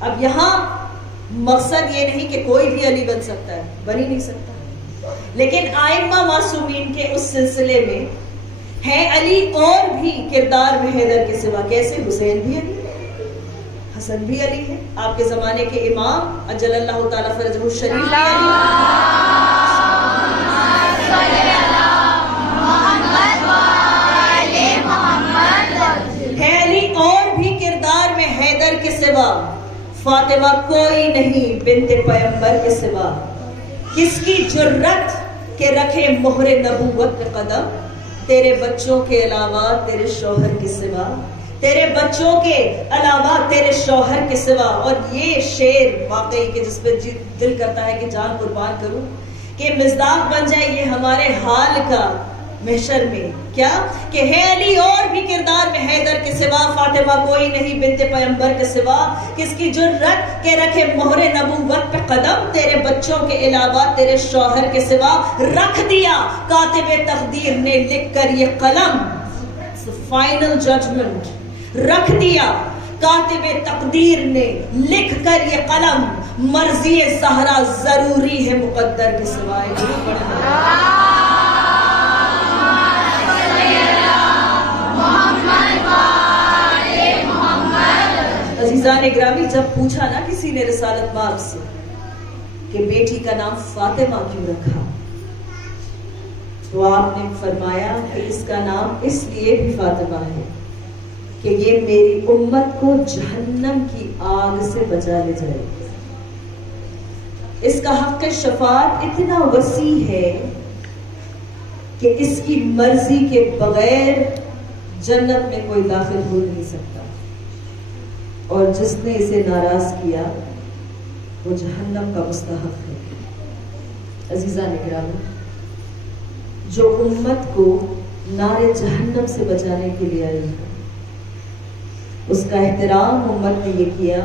اب یہاں مقصد یہ نہیں کہ کوئی بھی علی بن سکتا ہے، بن ہی نہیں سکتا، لیکن آئمہ معصومین کے اس سلسلے میں ہے علی اور بھی کردار میں حیدر کے سوا. کیسے؟ حسین بھی علی ہے، حسن بھی علی ہے، آپ کے زمانے کے امام اجل اللہ تعالیٰ فرجہ الشریف بھی علی ہے علی اور بھی کردار میں حیدر کے سوا. فاطمہ کوئی نہیں بنت پیغمبر کے سوا. کس کی جرت کہ رکھے مہر نبوت پہ قدم، تیرے بچوں کے علاوہ تیرے شوہر کے سوا، تیرے بچوں کے علاوہ تیرے شوہر کے سوا. اور یہ شعر واقعی کہ جس پہ دل کرتا ہے کہ جان قربان کروں، کہ مصداق بن جائے یہ ہمارے حال کا محشر میں. کیا کہ ہے علی اور بھی کردار میں حیدر کے سوا، فاطمہ کوئی نہیں بنت پیغمبر کے سوا. کس کی جرت کہ رکھے مہر نبوت پہ قدم، تیرے بچوں کے علاوہ تیرے شوہر کے سوا. رکھ دیا کاتب تقدیر نے لکھ کر یہ قلم، فائنل ججمنٹ. رکھ دیا کاتب تقدیر نے لکھ کر یہ قلم، مرضی زہرا ضروری ہے مقدر کے سوائے. عزیزان گرامی جب پوچھا نا کسی نے رسالت مآب سے کہ بیٹی کا نام فاطمہ کیوں رکھا، تو آپ نے فرمایا کہ اس کا نام اس لیے بھی فاطمہ ہے کہ یہ میری امت کو جہنم کی آگ سے بچا لے جائے. اس کا حق شفاعت اتنا وسیع ہے کہ اس کی مرضی کے بغیر جنت میں کوئی داخل ہو نہیں سکتا، اور جس نے اسے ناراض کیا وہ جہنم کا مستحق ہے. عزیزان گرامی، جو امت کو نار جہنم سے بچانے کے لیے آئی ہے، اس کا احترام امت نے یہ کیا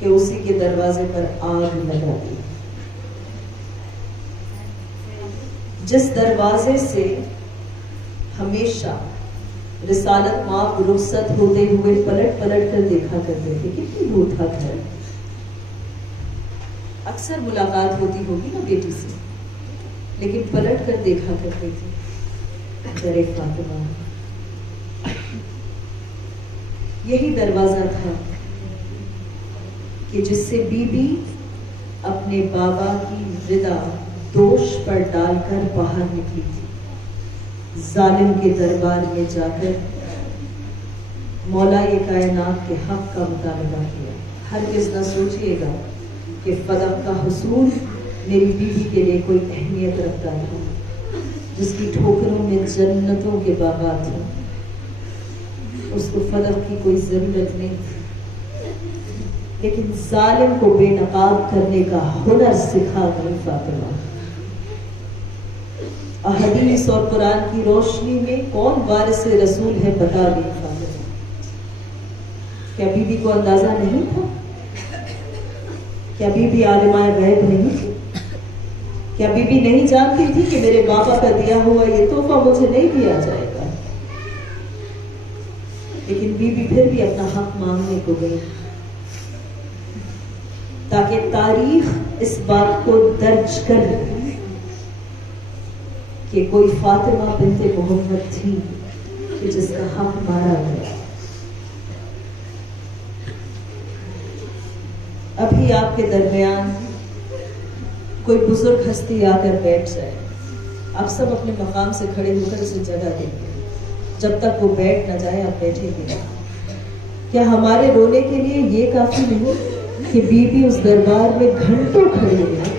کہ اسی کے دروازے پر آگ لگا دی. جس دروازے سے ہمیشہ رسالت مآب رخصت ہوتے ہوئے پلٹ پلٹ کر دیکھا کرتے تھے. کتنی دور تھا گھر. اکثر ملاقات ہوتی ہوگی نا بیٹی سے، لیکن پلٹ کر دیکھا کرتے تھے در فاطمہ. یہی دروازہ تھا کہ جس سے بی بی اپنے بابا کی ردا دوش پر ڈال کر باہر نکلی تھی. ظالم کے دربار میں جا کر مولا کائنات کے حق کا مطالبہ کیا. ہرگز نہ سوچئے گا کہ فدق کا حصول میری بیوی کے لیے کوئی اہمیت رکھتا تھا، جس کی ٹھوکروں میں جنتوں کے باغات ہیں. اس کو فدق کی کوئی ضرورت نہیں تھی، لیکن ظالم کو بے نقاب کرنے کا ہنر سکھا گئی فاطمہ. احادیث اور قرآن کی روشنی میں کون وارث رسول ہے بتا دی فاطمہ. کیا بی بی کو اندازہ نہیں تھا؟ کیا بی بی عالمہ غیب نہیں تھی؟ کیا بی بی نہیں جانتی تھی کہ میرے بابا کا دیا ہوا یہ تحفہ مجھے نہیں دیا جائے گا؟ لیکن بی بی پھر بھی اپنا حق مانگنے کو گئی، تاکہ تاریخ اس بات کو درج کر لے کہ کوئی فاطمہ بنت محمد تھی کہ جس کا حق مارا گیا. ابھی آپ کے درمیان کوئی بزرگ ہستی آ کر بیٹھ جائے، آپ سب اپنے مقام سے کھڑے ہو کر اسے جگہ دیں گے. جب تک وہ بیٹھ نہ جائے آپ بیٹھے گے. کیا ہمارے رونے کے لیے یہ کافی نہیں کہ بی بی اس دربار میں گھنٹوں کھڑی ہے؟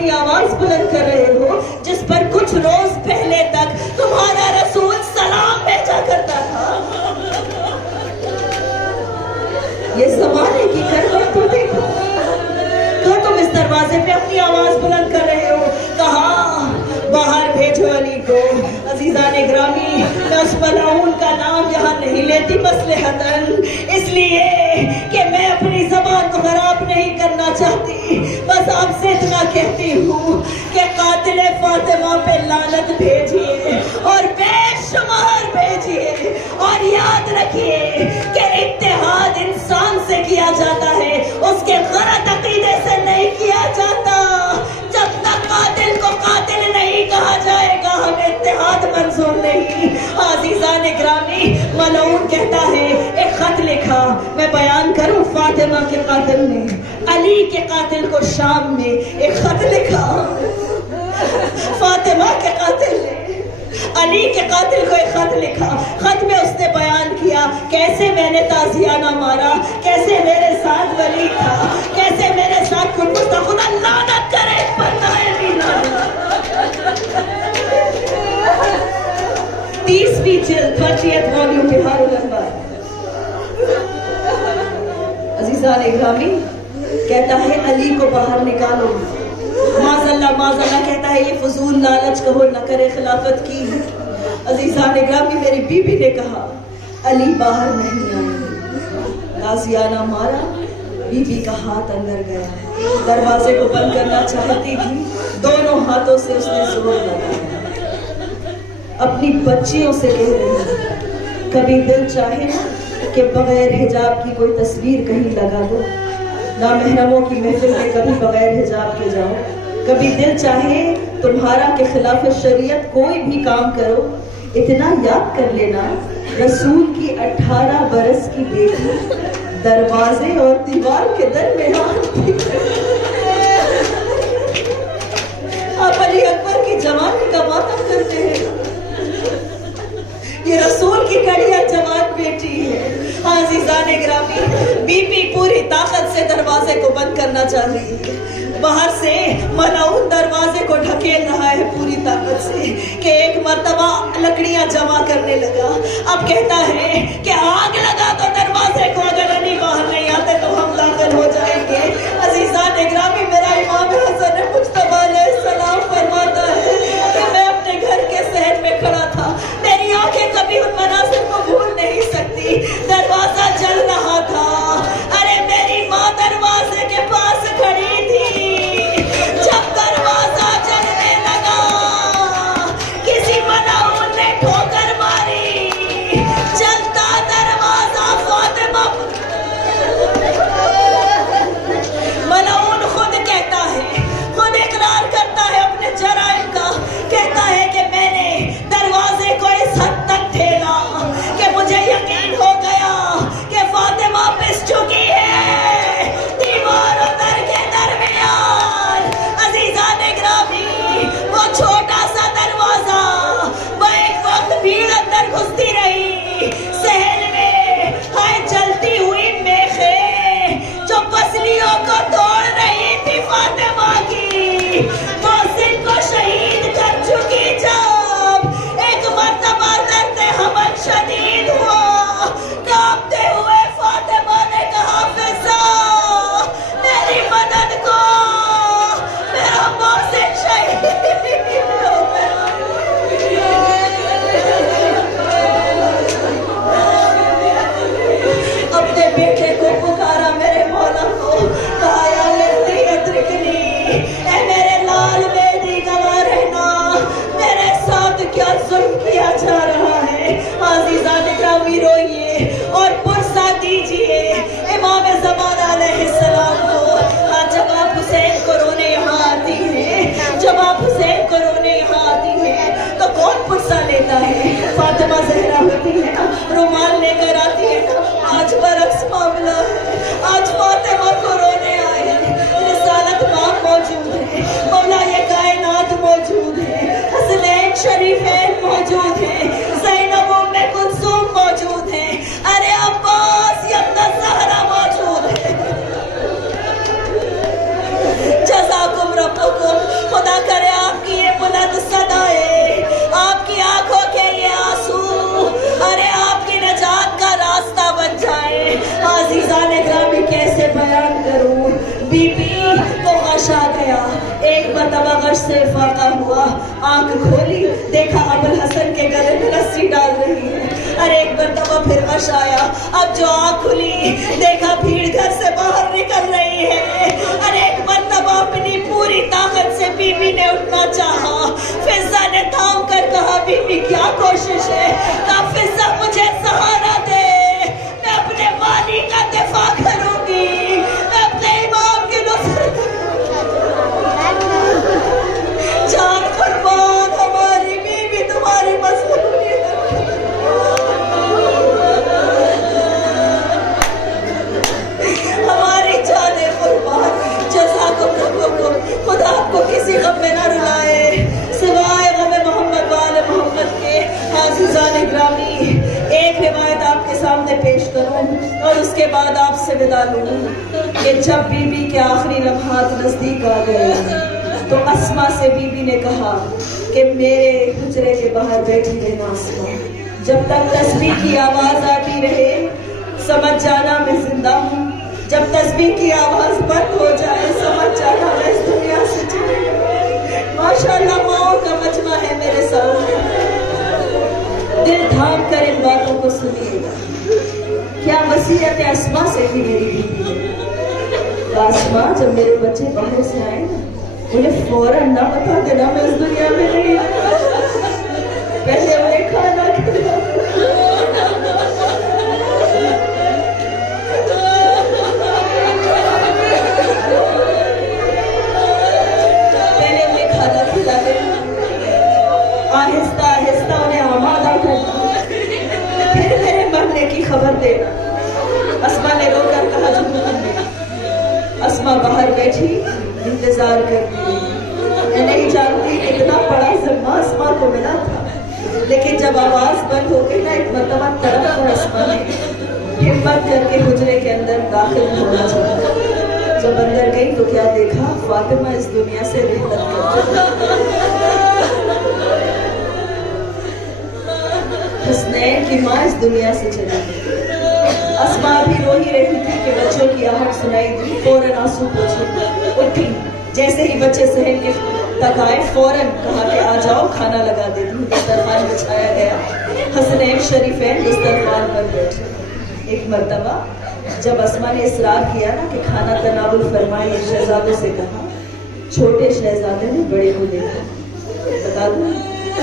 اپنی آواز بلند کر رہے ہو جس پر کچھ روز پہلے تک تمہارا رسول سلام بھیجا کرتا تھا؟ یہ زمانے کی کربت تو دیکھو، تو تم اس دروازے پہ اپنی آواز بلند کر رہے ہو، کہاں باہر بھیجو علی کو۔ عزیزان گرامی، میں اس ملعون کا نام یہاں نہیں لیتی مصلحتاً، اس لیے کہ میں اپنی زبان کو خراب نہیں کرنا چاہتی، بس آپ سے اتنا کہتی ہوں کہ قاتل فاطمہ پہ لعنت بھیجیے اور بے شمار بھیجیے، اور یاد رکھیے کہ اتحاد انسان سے کیا جاتا ہے، اس کے غلط عقیدے سے نہیں کیا جاتا۔ جب تک قاتل کو قاتل نہیں کہا جائے گا ہمیں اتحاد منظور نہیں۔ عزیزان گرامی، ملعون کہتا ہے ایک خط لکھا، میں بیان کروں، فاطمہ کے قاتل نے علی کے قاتل کو شام میں ایک خط لکھا، فاطمہ کے قاتل نے علی کے قاتل کو ایک خط لکھا۔ خط میں اس نے بیان کیا کیسے میں نے تازیانہ مارا، کیسے میرے ساتھ ولی تھا، کیسے میرے ساتھ کنڈوز تھا، خدا لعنت کرے اس پر نائبی لعنت۔ 30ویں جلد 20th والیوم بہار الانوار۔ عزیزان گرامی، کہتا ہے علی کو باہر نکالو، معاذ اللہ کہتا ہے یہ فضول لالچ کہو نہ کرے خلافت کی۔ عزیزان گرامی، میری بی بی نے کہا علی باہر نہیں آئے، تازیانہ مارا، بی بی کا ہاتھ اندر گیا، دروازے کو بند کرنا چاہتی تھی، دونوں ہاتھوں سے اس نے زور لگایا، اپنی بچیوں سے کہہ رہی کبھی دل چاہے نا کہ بغیر حجاب کی کوئی تصویر کہیں لگا دو، نامحرموں کی محفل میں کبھی بغیر حجاب کے جاؤ، کبھی دل چاہے تمہارا کہ خلاف شریعت کوئی بھی کام کرو، اتنا یاد کر لینا رسول کی 18 برس کی بیٹی دروازے اور دیوار کے درمیان تھی۔ آپ علی اکبر کی جوانی کا ماتم کرتے ہیں، یہ رسول کی کڑیاں جوان بیٹی ہے۔ عزیزان گرامی، بی بی پوری طاقت سے دروازے کو بند کرنا چاہ رہی ہے، باہر سے ملعون دروازے کو ڈھکیل رہا ہے پوری طاقت سے کہ ایک مرتبہ لکڑیاں جمع کرنے لگا، اب کہتا ہے کہ آگ لگا دو دروازے کو، اگر علی باہر نہیں آتے تو ہم داخل ہو جائیں گے۔ عزیزان گرامی، میرا امام حسن مجتبیٰ علیہ السلام فرماتا ہے کہ میں اپنے گھر کے صحن میں کھڑا تھا، میری آنکھیں کبھی ان مناظر کو بھول نہیں سکتی، دروازہ جل رہا تھا، ارے میری ماں دروازے کے پاس کھڑی تھی، جب دروازہ جلنے لگا کسی ملعون نے ٹھوکر ماری، جلتا دروازہ فاطمہ، ملعون خود کہتا ہے، خود اقرار کرتا ہے اپنے جرائم کا، کہتا ہے کہ میں نے دروازے کو اس حد تک ٹھیلا کہ مجھے یقین ہو گیا کہ فاطمہ پس چکی ہے دیوار و در کے درمیان۔ عزیزان گرامی، وہ چھوٹا سا دروازہ، وہ ایک وقت بھیڑ اندر گھستی رہی، صحن میں ہائے جلتی ہوئی میخیں جو پسلیوں کو توڑ رہی تھی فاطمہ کی، محسن کو شہید کر چکی، جب ایک مرتبہ درد حمل شدید ہوا، کانپتے ہوئے فاطمہ نے کہا فضا میری مدد کو، میرا محسن شہید ہو گیا۔ اپنے بیٹے کو پکارا میرے مولا کو، کہا یا میری ادرکنی، اے میرے لال بیدی گواہ رہنا، میرے ساتھ کیا ظلم کیا جا رہا ہے۔ عزیزان گرامی، روئیے اور پرسہ دیجئے امام زمان علیہ السلام کو۔ جب آپ حسین کو رونے یہاں آتی ہیں، جب آپ حسین کو رونے یہاں آتی ہیں تو کون پرسہ لیتا ہے؟ فاطمہ زہرا ہوتی ہے نا، رومال لے کر آتی ہے نا۔ آج برعکس معاملہ ہے، آج فاطمہ کو رونے آئے ہیں، رسالت ماں موجود ہے، مولا یہ کائنات موجود ہے، حسنین شریفین موجود ہیں، زینب ام کلثوم موجود ہیں، ارے عباس ابن زہرا موجود ہے۔ جزاکم ربکم غش سے فاقہ ہوا، آنکھ کھولی دیکھا ابوالحسن کے گلے میں رسی ڈال رہی ہے۔ ارے ایک مرتبہ پھر غش آیا، اب جو آنکھ کھلی دیکھا بھیڑ گھر سے باہر نکل رہی ہے۔ ارے ایک مرتبہ اپنی پوری طاقت سے بی بی نے اٹھنا چاہا، فضہ نے تھام کر کہا بی بی کیا کوشش ہے؟ کہا فضہ مجھے سہارا دے، میں اپنے والی کا دفاع کروں گی، میں اپنے امام کی نصرت جان قربان، ہماری بیوی تمہاری مظلومیت ہماری جان قربان، جزاکم خدا آپ کو کسی غم میں نہ رلائے سوائے غم محمد وآل محمد کے۔ عزیزان گرامی، ایک روایت آپ کے سامنے پیش کروں اور اس کے بعد آپ سے ودا لوں کہ جب بی بی کے آخری لمحات نزدیک آ گئے تو اسما سے بی بی نے کہا کہ میرے حجرے کے باہر بیٹھی رہنا اسما، جب تک تسبیح کی آواز آتی رہے سمجھ جانا میں زندہ ہوں، جب تسبیح کی آواز بند ہو جائے سمجھ جانا میں اس دنیا سے چلی گئی۔ ماشاءاللہ ماؤں کا مجمع ہے میرے سامنے، دل تھام کر ان باتوں کو سنیے گا۔ کیا وصیت اسما سے تھی میری بیوی نے؟ اسما جب میرے بچے باہر سے آئے نا انہیں فوراً نہ بتا دینا میں اس دنیا میں نہیں آیا، پہلے انہیں کھانا کھلانا، پہلے انہیں کھانا کھلا دینا، آہستہ آہستہ انہیں آمادہ کرنا، پھر میرے مرنے کی خبر دینا۔ اسما نے رو کر کہا جو اسما باہر بیٹھی انتظار کرتی رہی۔ میں نہیں جانتی اتنا بڑا ذمہ اسما کو ملا تھا، لیکن جب آواز بند ہو گئی نا ایک مرتبہ تڑپ کر اسما نے ہمت کر کے حجرے کے اندر داخل ہونا چاہا۔ جب اندر گئی تو کیا دیکھا؟ فاطمہ اس دنیا سے رحلت کر چکی، حسنین کی ماں اس دنیا سے چلی گئی۔ اسما بھی رو ہی رہی تھی کہ بچوں کی آہٹ سنائی دی، فوراً آنسو پوچھے، اٹھی، جیسے ہی بچے صحن کے تک آئے فوراً کہا کہ آ جاؤ کھانا لگا دیتی ہوں۔ دسترخوان بچھایا گیا، حسنین شریفین دسترخوان پر بیٹھے۔ ایک مرتبہ جب اسما نے اصرار کیا نا کہ کھانا تناول فرمائے، شہزادوں سے کہا، چھوٹے شہزادے نے بڑے کو دیکھا، بتا دوں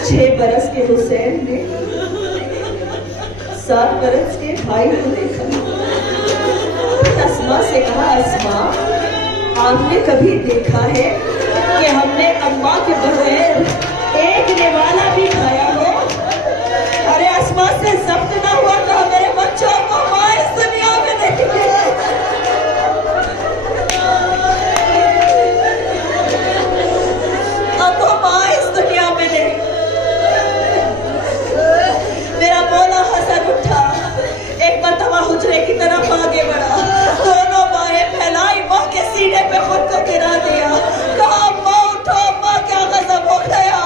6 برس کے حسین نے 7 برس کے بھائی کو دیکھا۔ اسما سے کہا اسما آپ نے کبھی دیکھا ہے کہ ہم نے اماں کے بغیر ایک نوالا بھی کھایا ہو؟ ارے اسما سے ضبط نہ ہوا تھا میرے بچوں کو ماں اس دنیا میں نہیں ملی، اب وہ ماں اس دنیا میں نہیں۔ میرا مولا حسن اٹھا، ایک مرتبہ حجرے کی طرف آگے بڑھا، دونوں بائیں پھیلائی، ماں کے سینے پہ خود کو گرا دیا، کہا ماں اٹھو، ماں کیا غضب ہو گیا،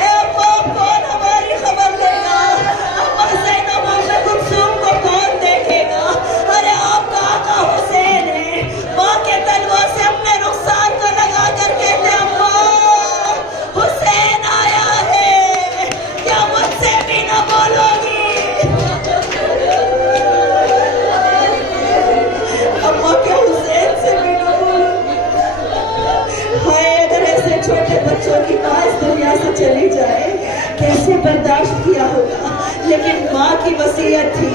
اے ماں کون ہماری خبر لے گا، اماں زینب ام کلثوم کو کون دیکھے گا؟ ارے آپ کا آقا حسین ہے، ماں کے تلووں سے اپنے رخسار کو لگا کر کہتے اماں حسین آیا ہے، کیا مجھ سے بھی نہ بولو گی؟ اماں کیا حسین سے بھی نہ بولو گی؟ ہائے اگر ایسے چھوٹے بچوں کی ماں اس دنیا سے چلی جائے کیسے برداشت کیا ہوگا، لیکن ماں کی وصیت تھی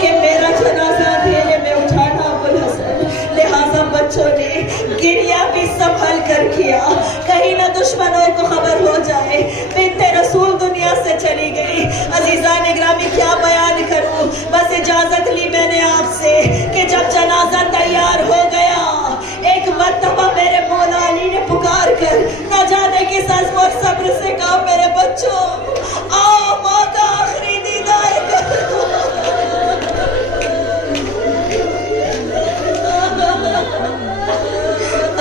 کہ میرا جنازہ اندھیرے میں اٹھانا ابوالحسن، لہٰذا بچوں نے گریہ بھی سنبھل کر کیا، کہیں نہ دشمنوں کو خبر ہو جائے بنت رسول دنیا سے چلی گئی۔ عزیزان گرامی کیا بیان کروں، بس اجازت لی میں نے آپ سے کہ جب جنازہ تیار ہو گیا ایک مرتبہ میرے مولا علی نے پکار کر نہ جانے کس عزم اور صبر سے کہا میرے بچوں آؤ ماں کا آخری دیدار کرو۔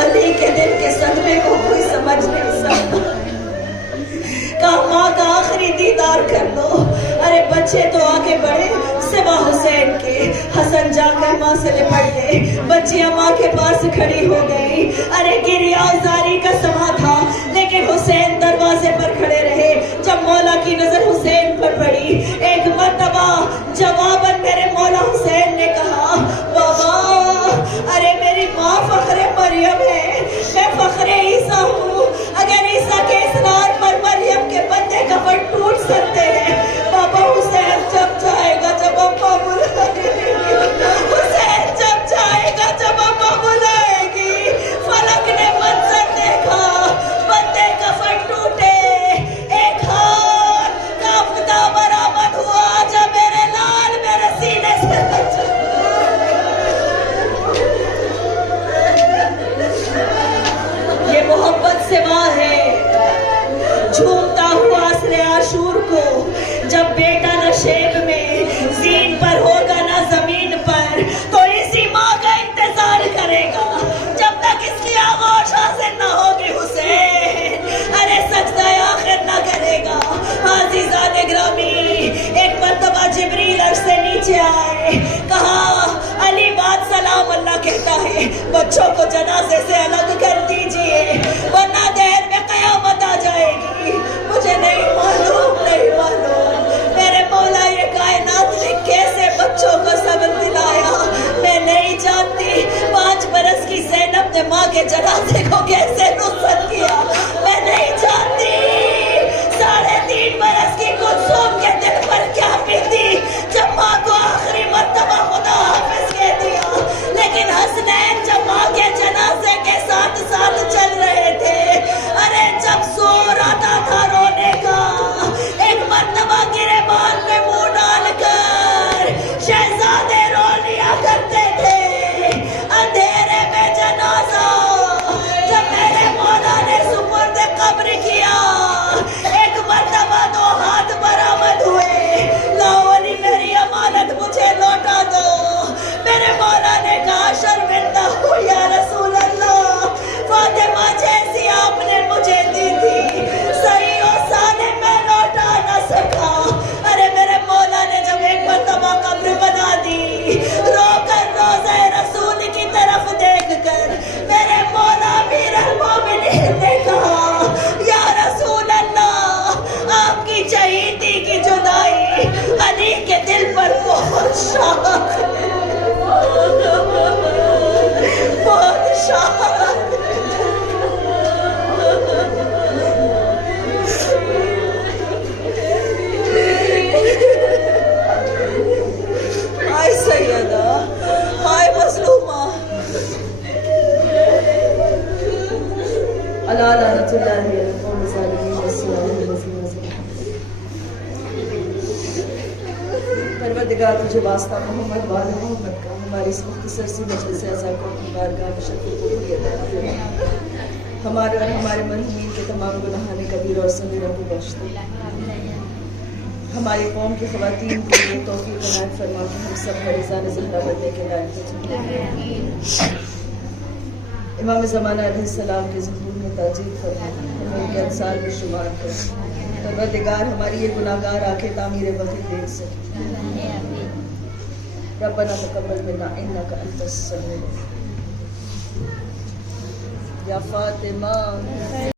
علی کے دل کے صدمے کو کوئی سمجھ نہیں سکتا، کہا ماں کا آخری دیدار کر لو۔ ارے بچے تو آگے بڑھے، سوا حسین کے حسن جا کر ماں سے لپٹ گئے، بچیاں ماں کے پاس کھڑی ہو گئی. ارے گریا زاری کا سما تھا لیکن حسین دروازے پر کھڑے رہے. جب مولا کی نظر حسین پر پڑی، ایک مرتبہ جواباً میرے مولا حسین نے کہا، بابا ارے میری ماں فخر مریم ہے، میں فخر عیسیٰ ہوں. اگر عیسیٰ کے اسرار پر مریم کے بندے کفن ٹوٹ سکتے ہیں، بابا حسین جب جائے گا جب اماں بلائے گی، حسین جب جائے گا جب اماں بلائے گی. فلک نے منظر دیکھا، بندے کفن ٹوٹے، ایک ہاتھ کانپتا برآمد ہوا. جب میرے لال میرے سینے سے یہ محبت سے ماں ہے جھومتا ہوا عصر عاشور کو. جب بیٹا نہ شیب میں زین پر ہوگا نہ زمین پر، تو اسی ماں کا انتظار کرے گا جب تک اس کی آغوش حاصل نہ ہوگی. حسین ارے سجدہ آخر نہ کرے گا. عزیزان گرامی، ایک مرتبہ جبریل عرش سے نیچے آئے، کہا علی بات سلام اللہ کہتا ہے بچوں کو جنازے سے الگ کر دیجئے ورنہ دیر میں قیامت آ جائے گی. مجھے نہیں معلوم میرے مولا یہ کائنات نے کیسے بچوں کو سبق دلایا. میں نہیں جانتی 5 برس کی زینب نے ماں کے جنازے کو کیسے رخصت کیا. میں نہیں جانتی 3.5 برس کی کلثوم کے دل پر کیا بیتی جب ماں کو آخری مرتبہ خدا حافظ کہہ دیا. لیکن حسنین جب ماں کے جنازے کے ساتھ ساتھ چل رہے تھے، ارے جب زور آتا تھا رونے کا، ایک مرتبہ گریبان میں منہ ڈال کر شہزادے رو لیا کرتے تھے. اندھیرے میں جنازہ جب میرے مولا نے سپرد قبر کیا، ایک مرتبہ 2 ہاتھ برآمد ہوئے، لاؤ علی میری امانت مجھے لوٹا دو. میرے مولا نے کہا شرمندہ ہوں یا رسول اللہ، فاطمہ جیسی آپ نے مجھے دی تھی، صحیح و سالم میں لوٹا نہ سکا. ارے میرے مولا نے جب ایک مرتبہ قبر بنا دی، رو کر روضہ رسول کی طرف دیکھ کر میرے مولا امیر المومنین نے کہا، یا رسول اللہ آپ کی شہیدی کی جدائی علی کے دل پر بہت شاق ہے، بہت شاق ہے. ہائے سیدہ، ہائے مظلومہ. اللہ لعنت اللہ علیہ القوم الظالمین والسلام الذین پروردگار تجھے واسطہ محمد وآل محمد کا ہماری اس مختصر سی مجلس اعزاء کو اپنی بارگاہ میں شرف قبول عطا فرما. ہمارے اور ہمارے مرحومین کے تمام گناہان کبیرہ اور صغیرہ کو بخش دے. ہماری قوم کی خواتین کو یہ توفیق عنایت فرما کہ ہم سب حریصان زہرا بننے کے لائق ہو جائیں. امام زمانہ علیہ السلام کے ظہور میں تاجیل فرما، ہمیں ان کے انصار میں شمار کر. پروردگار ہماری یہ گناہگار آنکھیں تعمیر وقت دیکھ سکے. ربنا تقبل منا انک انت السمیع. یا فاطمہ